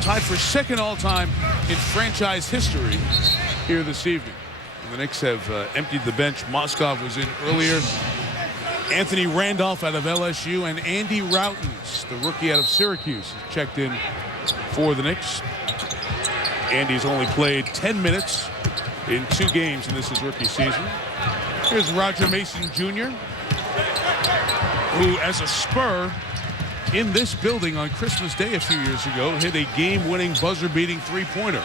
tied for second all-time in franchise history here this evening. And the Knicks have emptied the bench. Moskov was in earlier. Anthony Randolph out of LSU, and Andy Routens, the rookie out of Syracuse, checked in for the Knicks. Andy's only played 10 minutes in 2 games in this rookie season. Here's Roger Mason Jr., who, as a Spur in this building on Christmas Day a few years ago, hit a game-winning buzzer-beating three-pointer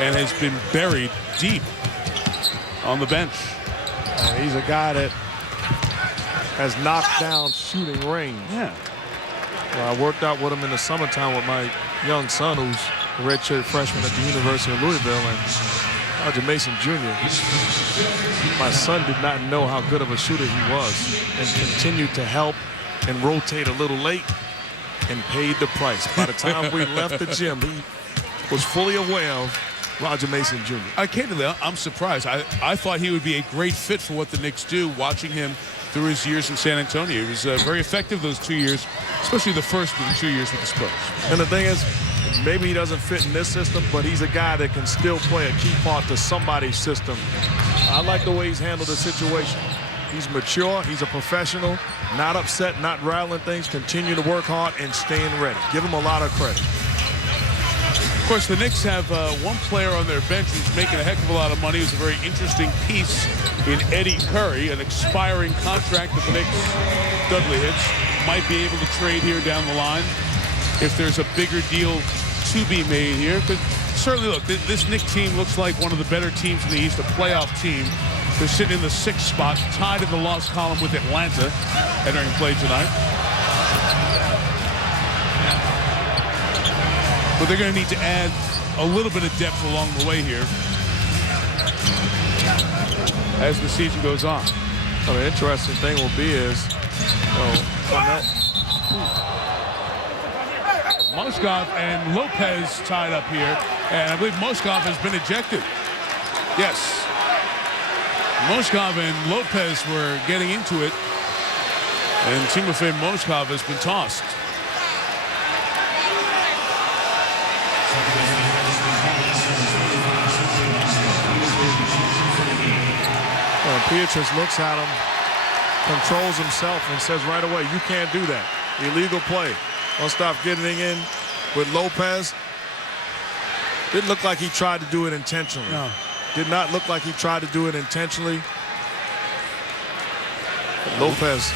and has been buried deep on the bench. He's a guy that has knocked down shooting range. Yeah. Well, I worked out with him in the summertime with my young son, who's a redshirt freshman at the University of Louisville, and Roger Mason Jr. My son did not know how good of a shooter he was and continued to help and rotate a little late and paid the price. By the time we left the gym, he was fully aware of Roger Mason Jr. Candidly, I'm surprised. I thought he would be a great fit for what the Knicks do, watching him through his years in San Antonio. He was very effective those 2 years, especially the first of the 2 years with the Spurs. And the thing is, maybe he doesn't fit in this system, but he's a guy that can still play a key part to somebody's system. I like the way he's handled the situation. He's mature, he's a professional, not upset, not rattling things, continue to work hard and staying ready. Give him a lot of credit. Of course, the Knicks have one player on their bench who's making a heck of a lot of money. It's a very interesting piece in Eddie Curry, an expiring contract that the Knicks, Dudley hits, might be able to trade here down the line if there's a bigger deal to be made here. Because certainly, look, this Knicks team looks like one of the better teams in the East, a playoff team. They're sitting in the 6th spot, tied in the loss column with Atlanta entering play tonight. But they're going to need to add a little bit of depth along the way here as the season goes on. Well, the interesting thing will be is, Moskov and Lopez tied up here, and I believe Moskov has been ejected. Yes. Moskov and Lopez were getting into it, and Timofey Moskov has been tossed. Pietrus looks at him, controls himself, and says right away, you can't do that. Illegal play. Don't stop getting in with Lopez. Didn't look like he tried to do it intentionally. No. Did not look like he tried to do it intentionally. Lopez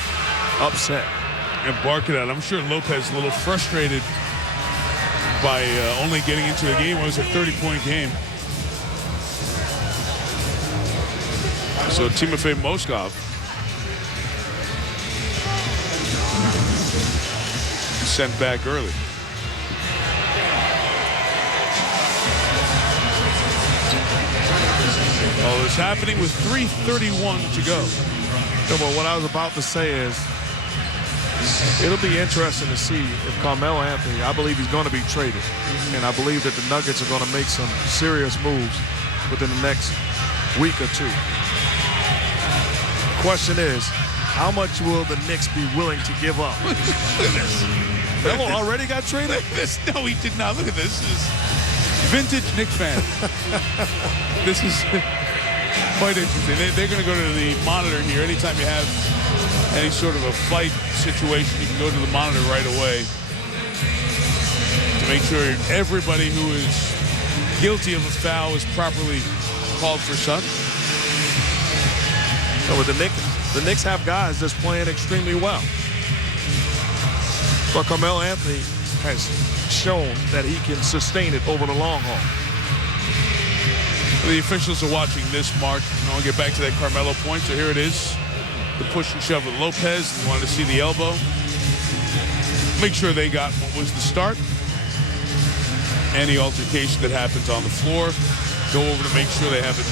upset. And barking at him. I'm sure Lopez a little frustrated by only getting into the game. It was a 30-point game. So Timofey Moskov sent back early. All this happening with 3:31 to go. Well, what I was about to say is, it'll be interesting to see if Carmelo Anthony, I believe he's going to be traded. And I believe that the Nuggets are going to make some serious moves within the next week or two. The question is, how much will the Knicks be willing to give up? Look at this. Melo already got traded? Look at this. No, he did not. Look at this. This is vintage Knicks fan. This is quite interesting. They're going to go to the monitor here. Anytime you have any sort of a fight situation, you can go to the monitor right away to make sure everybody who is guilty of a foul is properly called for such. So with the Knicks have guys that's playing extremely well. But Carmelo Anthony has shown that he can sustain it over the long haul. The officials are watching this, Mark. I want to get back to that Carmelo point. So here it is. The push and shove with Lopez. You wanted to see the elbow. Make sure they got what was the start. Any altercation that happens on the floor, go over to make sure they have it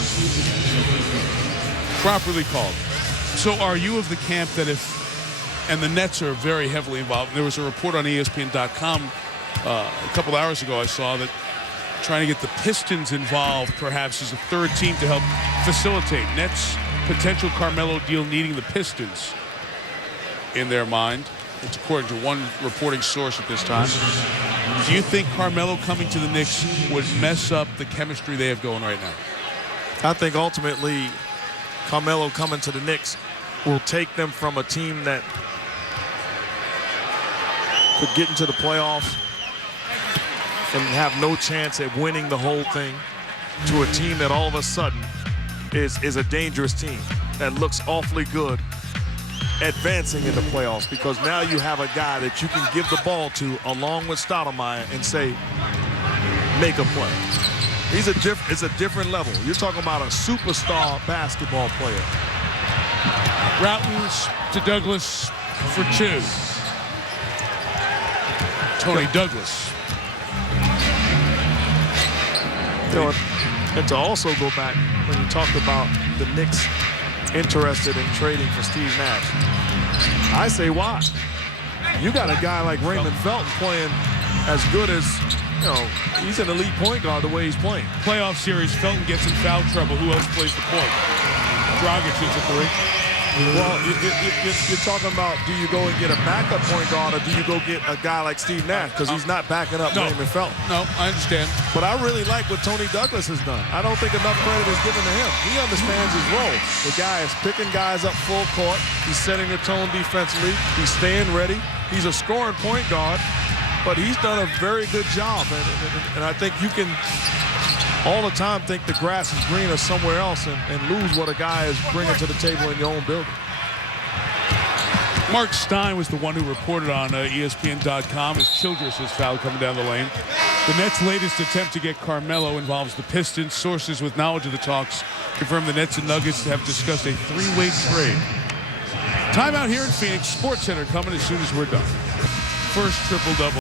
properly called. So are you of the camp that and the Nets are very heavily involved. There was a report on ESPN.com a couple hours ago I saw that trying to get the Pistons involved perhaps as a third team to help facilitate. Nets potential Carmelo deal needing the Pistons in their mind. It's according to one reporting source at this time. Do you think Carmelo coming to the Knicks would mess up the chemistry they have going right now? I think ultimately Carmelo coming to the Knicks will take them from a team that could get into the playoffs and have no chance at winning the whole thing to a team that all of a sudden is a dangerous team that looks awfully good advancing in the playoffs, because now you have a guy that you can give the ball to along with Stoudemire and say, make a play. It's a different level. You're talking about a superstar basketball player. Routens to Douglas for 2. Tony Douglas. You know, and to also go back when you talked about the Knicks interested in trading for Steve Nash, I say why? You got a guy like Raymond Felton playing as good as, you know, he's an elite point guard the way he's playing. Playoff series, Felton gets in foul trouble. Who else plays the point? Dragic is a 3. Well, you're talking about, do you go and get a backup point guard, or do you go get a guy like Steve Nash, because he's not backing up Raymond Felton? No, I understand. But I really like what Tony Douglas has done. I don't think enough credit is given to him. He understands his role. The guy is picking guys up full court. He's setting the tone defensively. He's staying ready. He's a scoring point guard, but he's done a very good job. And I think you can all the time think the grass is greener somewhere else and lose what a guy is bringing to the table in your own building. Mark Stein was the one who reported on ESPN.com as Childress is fouled coming down the lane. The Nets' latest attempt to get Carmelo involves the Pistons. Sources with knowledge of the talks confirm the Nets and Nuggets have discussed a 3-way trade. Timeout here in Phoenix. Sports Center coming as soon as we're done. First triple-double